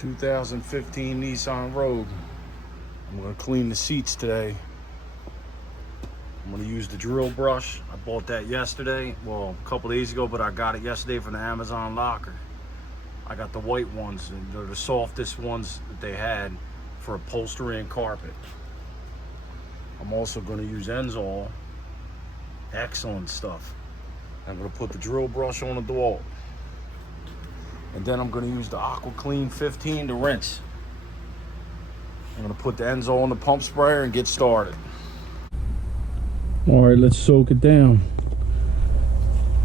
2015 Nissan Rogue. I'm going to clean the seats today. I'm going to use the drill brush. I bought that yesterday, well, a couple days ago, but I got it yesterday from the Amazon locker. I got the white ones, and they're the softest ones that they had for upholstery and carpet. I'm also going to use Enz-all. Excellent stuff. I'm going to put the drill brush on the DeWalt. And then I'm going to use the Aqua Clean 15 to rinse. I'm going to put the Enz-all in the pump sprayer and get started. All right, let's soak it down.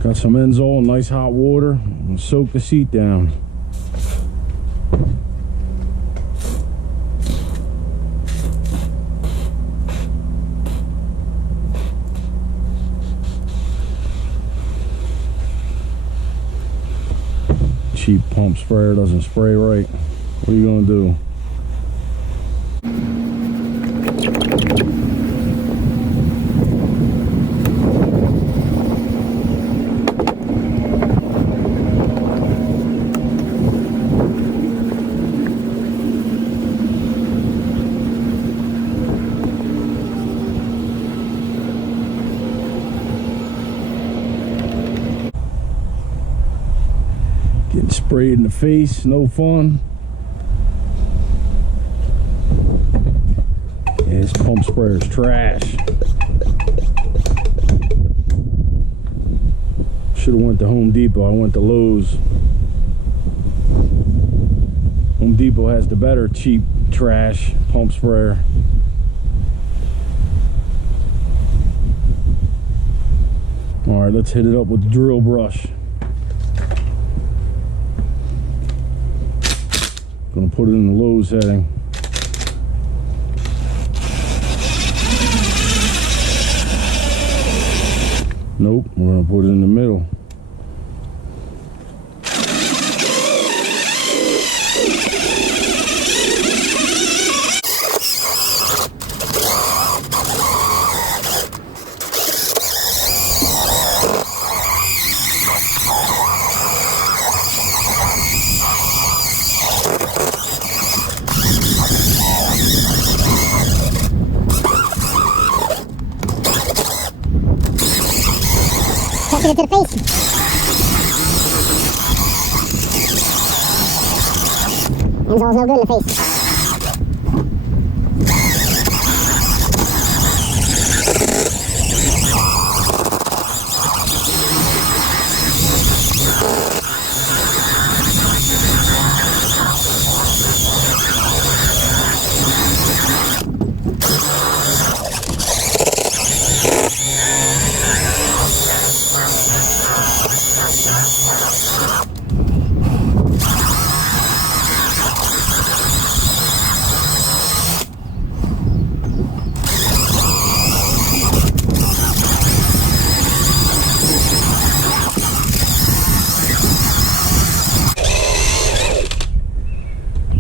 Got some Enz-all in nice hot water. I'm going to soak the seat down. Cheap pump sprayer doesn't spray right. What are you gonna do? Getting sprayed in the face, no fun. Yeah, this pump sprayer is trash. Should have went to Home Depot. I went to Lowe's. Home Depot has the better cheap trash pump sprayer. All right, let's hit it up with the drill brush. Gonna put it in the low setting. Nope, we're gonna put it in the middle. Touching it to the face. Enz-all's no good in the face.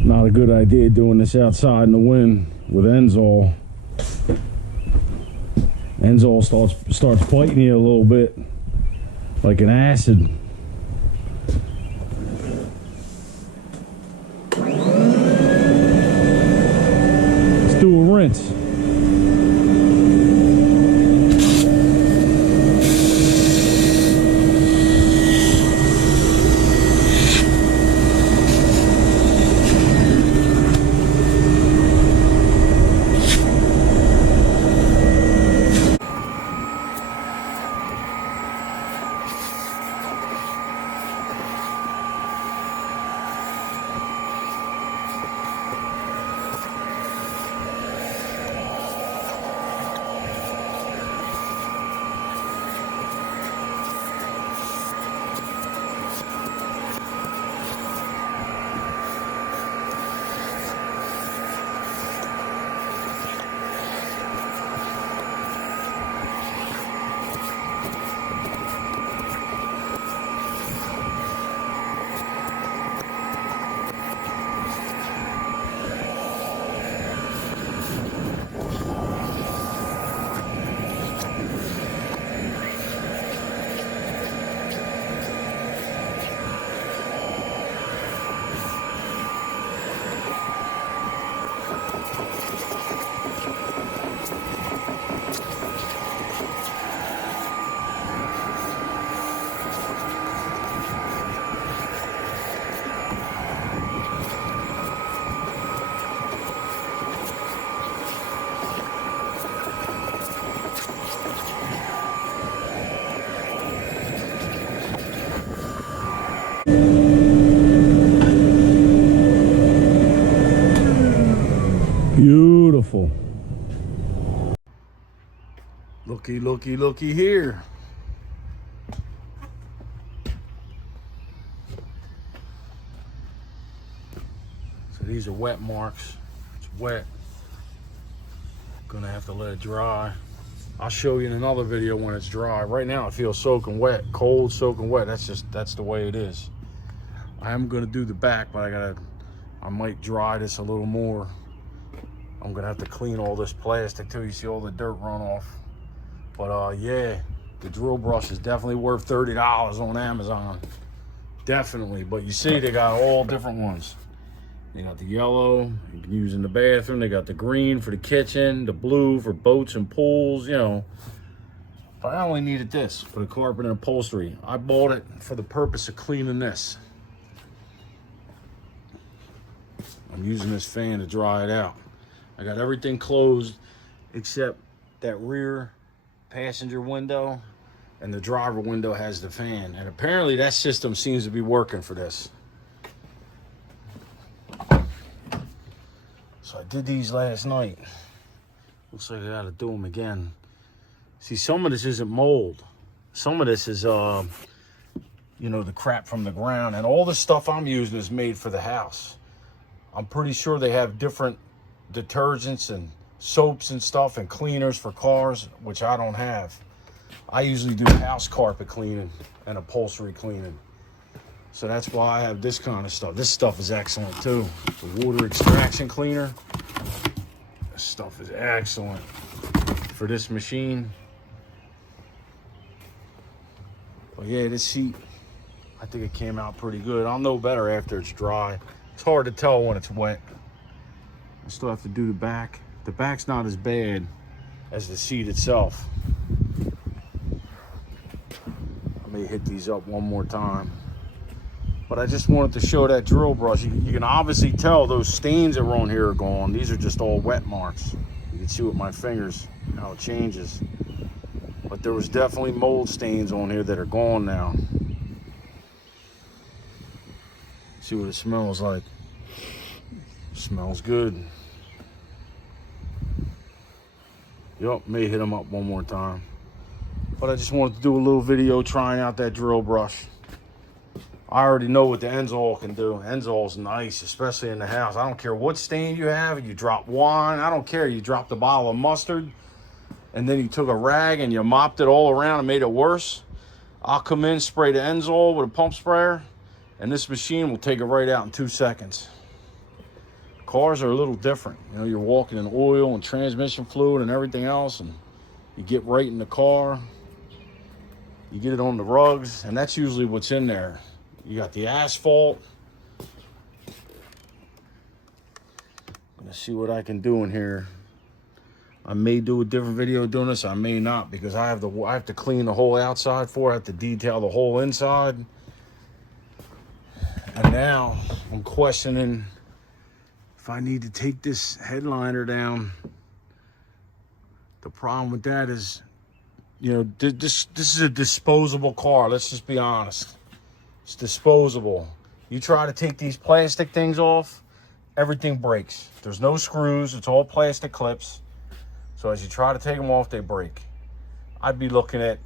Not a good idea doing this outside in the wind with Enz-all. Enz-all starts biting you a little bit, like an acid. Let's do a rinse. Beautiful. Looky, looky, looky here. So these are wet marks. It's wet. Gonna have to let it dry. I'll show you in another video when it's dry. Right now it feels soaking wet, cold, soaking wet. That's the way it is. I am gonna do the back, but I might dry this a little more. I'm gonna have to clean all this plastic too. You see all the dirt run off. But yeah, the drill brush is definitely worth $30 on Amazon. Definitely. But you see they got all different ones. They got the yellow you can use in the bathroom. They got the green for the kitchen, the blue for boats and pools, you know. But I only needed this for the carpet and upholstery. I bought it for the purpose of cleaning this. I'm using this fan to dry it out. I got everything closed except that rear passenger window, and the driver window has the fan. And apparently that system seems to be working for this. So I did these last night. Looks like I gotta do them again. See, some of this isn't mold. Some of this is, you know, the crap from the ground. And all the stuff I'm using is made for the house. I'm pretty sure they have different detergents and soaps and stuff and cleaners for cars, which I don't have. I usually do house carpet cleaning and upholstery cleaning. So that's why I have this kind of stuff. This stuff is excellent too. The water extraction cleaner. This stuff is excellent for this machine. But yeah, this seat, I think it came out pretty good. I'll know better after it's dry. It's hard to tell when it's wet. I still have to do the back. The back's not as bad as the seat itself. I may hit these up one more time. But I just wanted to show that drill brush. You can obviously tell those stains that were on here are gone. These are just all wet marks. You can see with my fingers how it changes. But there was definitely mold stains on here that are gone now. See what it smells like. Smells good. Yup, may hit them up one more time. But I just wanted to do a little video trying out that drill brush. I already know what the Enz-all can do. Enz-all's nice, especially in the house. I don't care what stain you have. You drop wine, I don't care. You dropped a bottle of mustard, and then you took a rag and you mopped it all around and made it worse. I'll come in, spray the Enz-all with a pump sprayer, and this machine will take it right out in 2 seconds. Cars are a little different. You know, you're walking in oil and transmission fluid and everything else, and you get right in the car. You get it on the rugs, and that's usually what's in there. You got the asphalt. I'm gonna see what I can do in here. I may do a different video doing this. I may not, because I have to clean the whole outside for it. I have to detail the whole inside. And now I'm questioning if I need to take this headliner down. The problem with that is, you know, this is a disposable car. Let's just be honest. It's disposable. You try to take these plastic things off, everything breaks. There's no screws. It's all plastic clips. So as you try to take them off, they break. I'd be looking at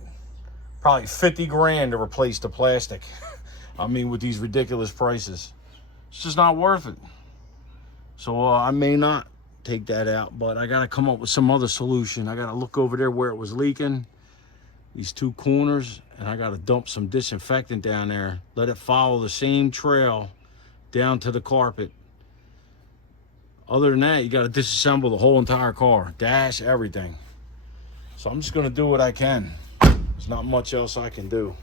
probably 50 grand to replace the plastic. I mean, with these ridiculous prices. It's just not worth it. So I may not take that out, but I got to come up with some other solution. I got to look over there where it was leaking, these two corners, and I got to dump some disinfectant down there. Let it follow the same trail down to the carpet. Other than that, you got to disassemble the whole entire car, dash, everything. So I'm just going to do what I can. There's not much else I can do.